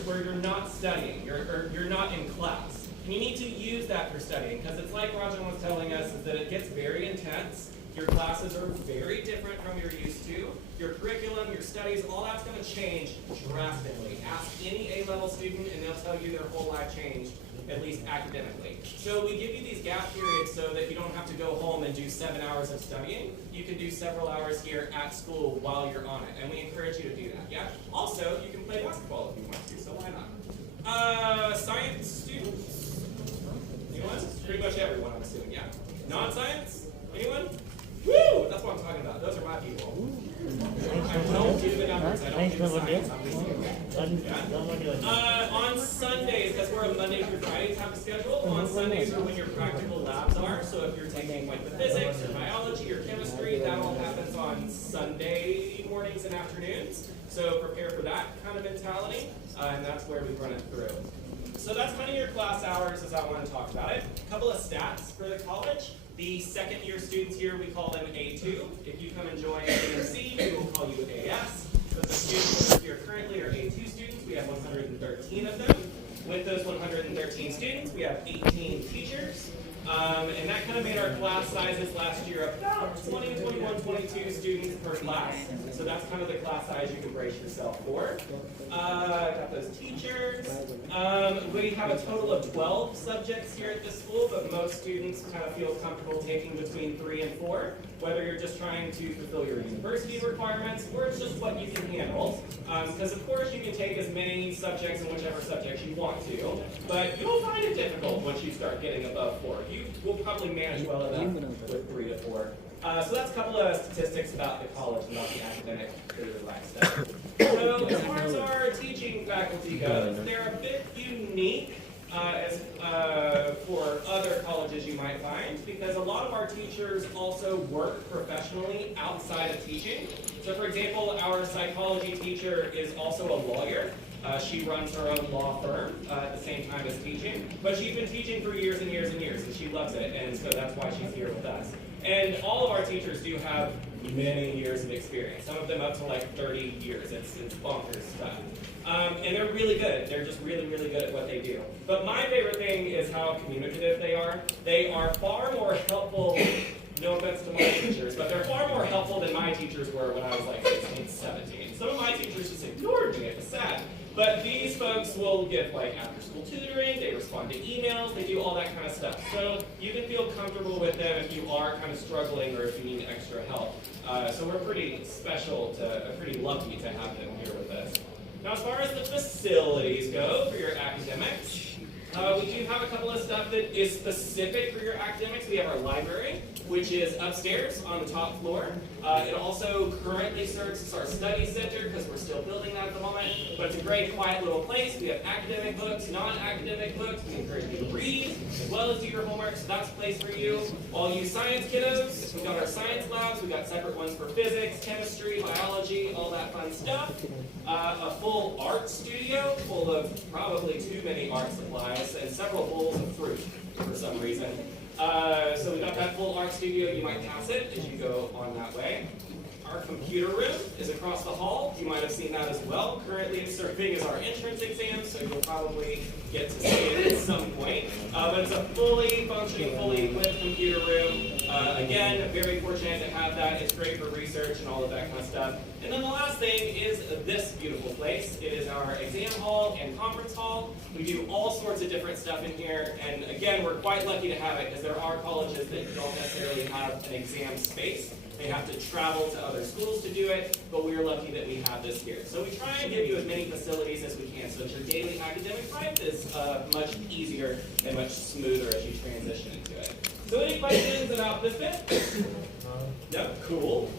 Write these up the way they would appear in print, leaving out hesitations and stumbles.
hours where you're not studying, you're not in class. And you need to use that for studying, because it's like Rajan was telling us, is that it gets very intense. Your classes are very different from you're used to. Your curriculum, your studies, all that's going to change drastically. Ask any A-level student and they'll tell you their whole life changed, at least academically. So we give you these gap periods so that you don't have to go home and do 7 hours of studying. You can do several hours here at school while you're on it, and we encourage you to do that, yeah? Also, you can play basketball if you want to, so why not? Science students? Anyone? Pretty much everyone, I'm assuming, yeah? Non-science? Anyone? Woo! That's what I'm talking about. Those are my people. I don't do the numbers. I don't do the science. I'm just yeah. On Sundays, because we're a Monday through Friday type of schedule, on Sundays are when your practical labs are. So if you're taking like the physics or biology or chemistry, that all happens on Sunday mornings and afternoons. So prepare for that kind of mentality, and that's where we run it through. So that's kind of your class hours as I want to talk about it. A couple of stats for the college. The second year students here, we call them A2. If you come and join AMC, we will call you AS. But the students here currently are A2 students. We have 113 of them. With those 113 students, we have 18 teachers. And that kind of made our class sizes last year about 20, 21, 22 students per class. So that's kind of the class size you can brace yourself for. Got those teachers. We have a total of 12 subjects here at this school, but most students kind of feel comfortable taking between 3 and 4, whether you're just trying to fulfill your university requirements or it's just what you can handle. Because of course you can take as many subjects in whichever subjects you want to, but you'll find it difficult once you start getting above 4. You will probably manage well enough with 3 to 4. So that's a couple of statistics about the college and about the academic lifestyle. So as far as our teaching faculty goes, they're a bit unique for other colleges you might find, because a lot of our teachers also work professionally outside of teaching. So for example, our psychology teacher is also a lawyer. She runs her own law firm at the same time as teaching, but she's been teaching for years and years and years, and she loves it, and so that's why she's here with us. And all of our teachers do have many years of experience, some of them up to like 30 years. It's bonkers stuff. And they're really good. They're just really, really good at what they do. But my favorite thing is how communicative they are. They are far more helpful, no offense to my teachers, but they're far more helpful than my teachers were when I was like 16, 17. Some of my teachers just ignored me. It was sad. But these folks will give like after-school tutoring, they respond to emails, they do all that kind of stuff. So you can feel comfortable with them if you are kind of struggling or if you need extra help. So we're pretty pretty lucky to have them here with us. Now as far as the facilities go for your academics, we do have a couple of stuff that is specific for your academics. We have our library, which is upstairs on the top floor. It also currently serves as our study center because we're still building that at the moment. But it's a great, quiet little place. We have academic books, non-academic books. We encourage you to read as well as do your homework, so that's a place for you. All you science kiddos, we've got our science labs. We've got separate ones for physics, chemistry, biology, all that fun stuff. A full art studio full of probably too many art supplies and several bowls of fruit for some reason. So we got that full art studio. You might pass it as you go on that way. Our computer room is across the hall. You might have seen that as well. Currently it's serving as our entrance exam, so you'll probably get to see it at some point. But it's a fully functioning, fully equipped computer room. Again, very fortunate to have that. It's great for research and all of that kind of stuff. And then the last thing is this beautiful place. It is our exam hall and conference hall. We do all sorts of different stuff in here. And again, we're quite lucky to have it because there are colleges that don't necessarily have an exam space. They have to travel to other schools to do it, but we're lucky that we have this here. So we try and give you as many facilities as we can so that your daily academic life is much easier and much smoother as you transition into it. So any questions about this bit? No? Cool.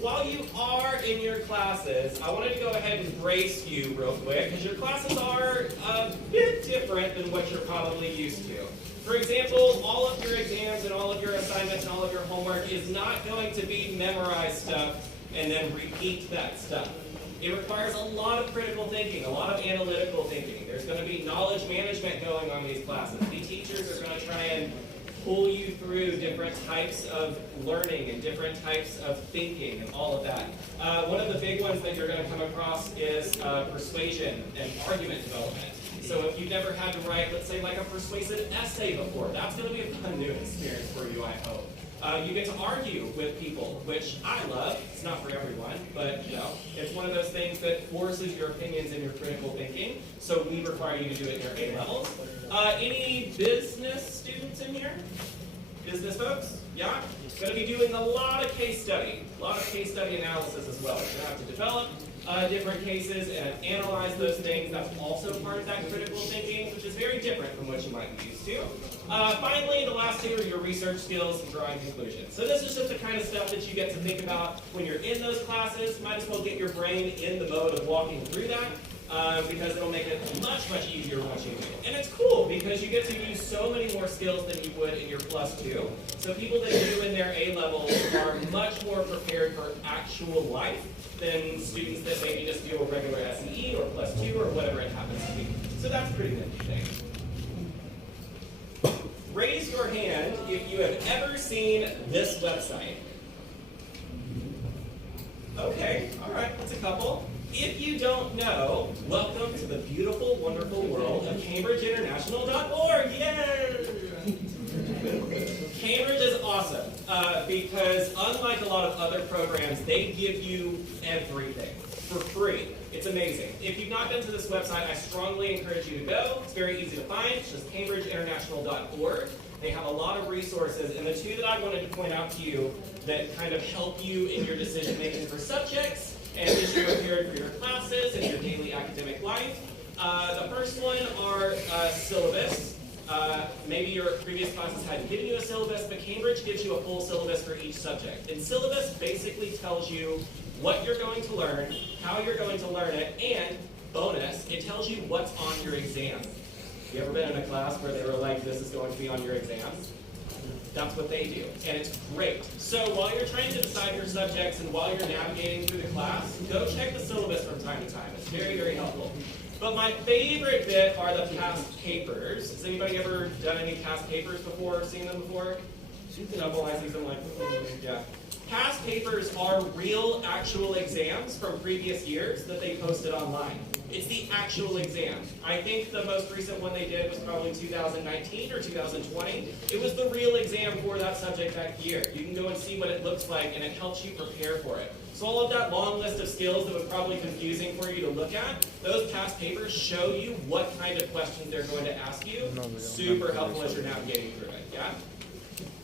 While you are in your classes, I wanted to go ahead and brace you real quick, because your classes are a bit different than what you're probably used to. For example, all of your exams and all of your assignments and all of your homework is not going to be memorize stuff and then repeat that stuff. It requires a lot of critical thinking, a lot of analytical thinking. There's going to be knowledge management going on in these classes. The teachers are going to try and pull you through different types of learning and different types of thinking and all of that. One of the big ones that you're going to come across is persuasion and argument development. So if you've never had to write, let's say, like a persuasive essay before, that's going to be a fun new experience for you, I hope. You get to argue with people, which I love. It's not for everyone, but it's one of those things that forces your opinions and your critical thinking. So we require you to do it in your A-levels. Any business students in here? Business folks? Yeah? Going to be doing a lot of case study analysis as well. You're going to have to develop different cases and analyze those things. That's also part of that critical thinking, which is very different from what you might be used to. Finally, the last two are your research skills and drawing conclusions. So this is just the kind of stuff that you get to think about when you're in those classes. Might as well get your brain in the mode of walking through that. Because it'll make it much, much easier once you do it. And it's cool because you get to use so many more skills than you would in your +2. So people that do in their A-levels are much more prepared for actual life than students that maybe just do a regular SEE or +2 or whatever it happens to be. So that's pretty interesting. Raise your hand if you have ever seen this website. Okay, all right, that's a couple. If you don't know, welcome to the beautiful, wonderful world of CambridgeInternational.org. Yay! Cambridge is awesome because unlike a lot of other programs, they give you everything for free. It's amazing. If you've not been to this website, I strongly encourage you to go. It's very easy to find. It's just CambridgeInternational.org. They have a lot of resources, and the two that I wanted to point out to you that kind of help you in your decision making for subjects and as you're prepared for your classes and your daily academic life. The first one are syllabus. Maybe your previous classes hadn't given you a syllabus, but Cambridge gives you a full syllabus for each subject. And syllabus basically tells you what you're going to learn, how you're going to learn it, and bonus, it tells you what's on your exam. You ever been in a class where they were like, this is going to be on your exams? That's what they do, and it's great. So while you're trying to decide your subjects and while you're navigating through the class, go check the syllabus from time to time. It's very, very helpful. But my favorite bit are the past papers. Has anybody ever done any past papers before, seen them before? Double, I see some like, yeah. Past papers are real, actual exams from previous years that they posted online. It's the actual exam. I think the most recent one they did was probably 2019 or 2020. It was the real exam for that subject that year. You can go and see what it looks like, and it helps you prepare for it. So all of that long list of skills that was probably confusing for you to look at, those past papers show you what kind of questions they're going to ask you. Super helpful as you're navigating through it, yeah?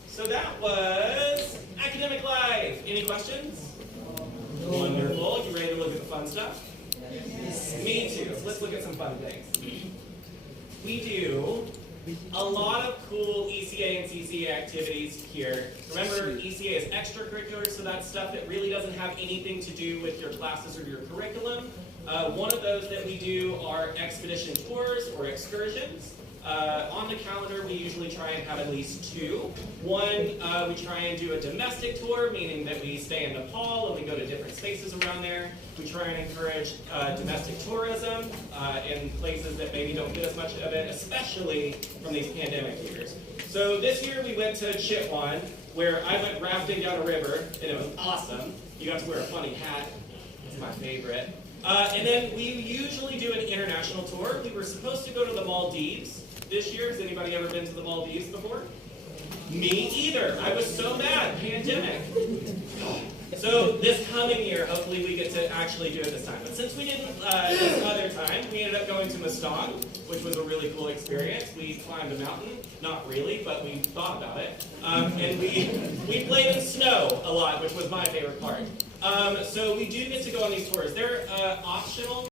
So that was academic life. Any questions? Wonderful. You ready to look at the fun stuff? Me too. Let's look at some fun things. We do a lot of cool ECA and CCA activities here. Remember, ECA is extracurricular, so that's stuff that really doesn't have anything to do with your classes or your curriculum. One of those that we do are expedition tours or excursions. On the calendar, we usually try and have at least two. One, we try and do a domestic tour, meaning that we stay in Nepal and we go to different spaces around there. We try and encourage domestic tourism in places that maybe don't get as much of it, especially from these pandemic years. So this year we went to Chitwan, where I went rafting down a river, and it was awesome. You got to wear a funny hat. It's my favorite. And then we usually do an international tour. We were supposed to go to the Maldives this year. Has anybody ever been to the Maldives before? Me either. I was so mad. Pandemic. So this coming year, hopefully we get to actually do it this time. But since we didn't this other time, we ended up going to Mustang, which was a really cool experience. We climbed a mountain. Not really, but we thought about it. And we played in snow a lot, which was my favorite part. So we do get to go on these tours. They're optional.